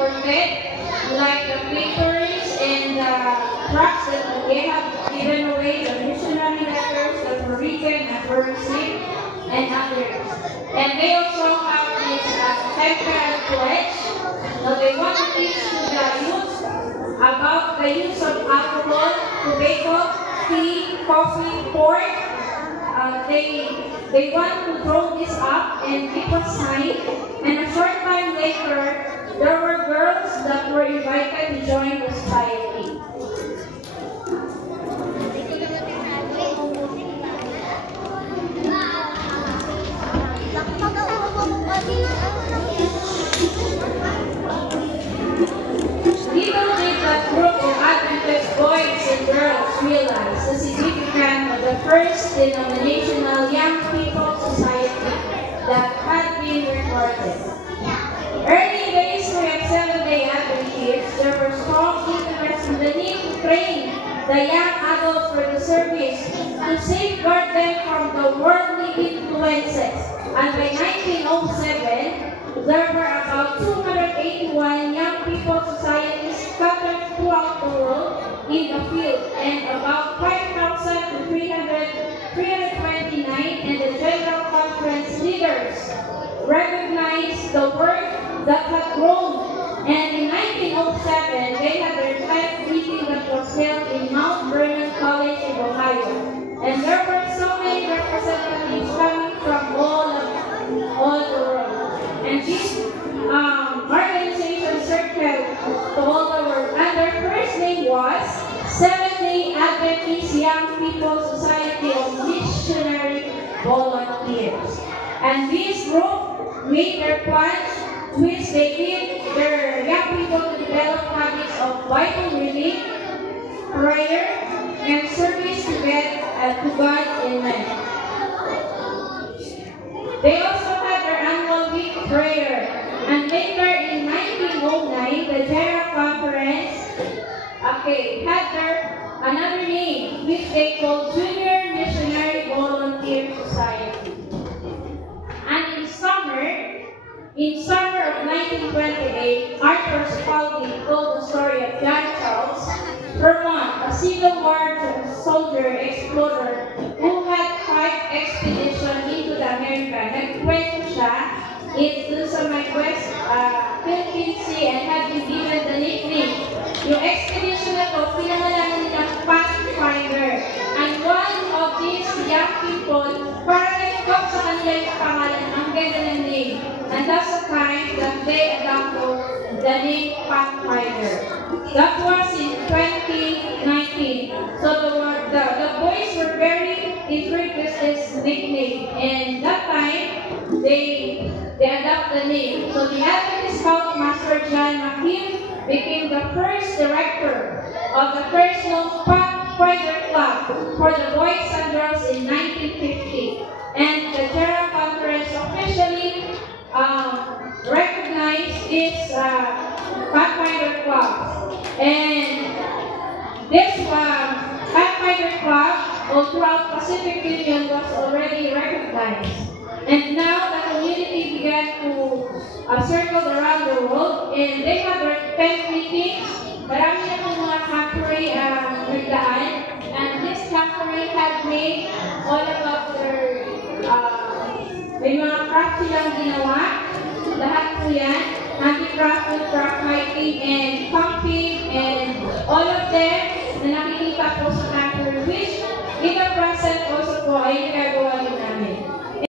imported, like the papers and the tracts that they have given away, the missionary letters that were written and were received, and others. And they also have this temperance pledge. Now they want to teach to the youth about the use of alcohol, tobacco, tea, coffee, pork. They want to draw this up and it was signed. And a short time later, there were girls that were invited to join the society. Little did that group of Adventist boys and girls realize the significance of the first denominational young people society that had been recorded. Early days of Seventh-day Adventists, there were strong interest in the need to train the young adults for the service to safeguard them from the worldly influences. And by 1907, there were about 281 young people societies scattered throughout the world in the field, and about 5,329 and the General Conference leaders recognized the work that had grown. And in 1907, they had their 10th meeting that was held in Mount Vernon College in Ohio. And there were so many representatives coming from all the world. And this organization circled to all the world. And their first name was Seventh-day Adventist Young People Society of Missionary Volunteers. And this group made their plans, which they did their young people to develop habits of Bible reading, prayer, and service to God in men. They also had their annual week prayer. And later in 1909, the General Conference had their another name, which they called Junior Missionary Volunteer Society. And in summer of 1928, Arthur Spalding told the story of John Charles Vermont, a Civil War soldier explorer who had 5 expeditions into the America. Nagkwento siya dun sa West Philippine Sea and had been given the nickname. Yung expedition na to, pinangalanan nilang Pathfinder. And one of these young people, parang nagkop sa kanila yung pangalan, ang ganda ng name. And that's the time that they adopted the name Pathfinder. That was in 2019. So the boys were very intrigued with this nickname. And that time, they adopted the name. So the Adventist Scoutmaster John McKean became the first director of the first known Pathfinder Club for the boys and girls in 1950. And the General Conference officially recognized its Pathfinder Club. And this Pathfinder Club all throughout Pacific Union was already recognized. And now the community began to circle around the world, and they had their 10th meetings. Marami na pong mga factory nagdaan, and this factory had made all about their may mga craft silang ginawa. Lahat po yan, handicrafted, craft making, and pumping, and all of them na nakikita po sa factory, which in the present also po ay nagagawa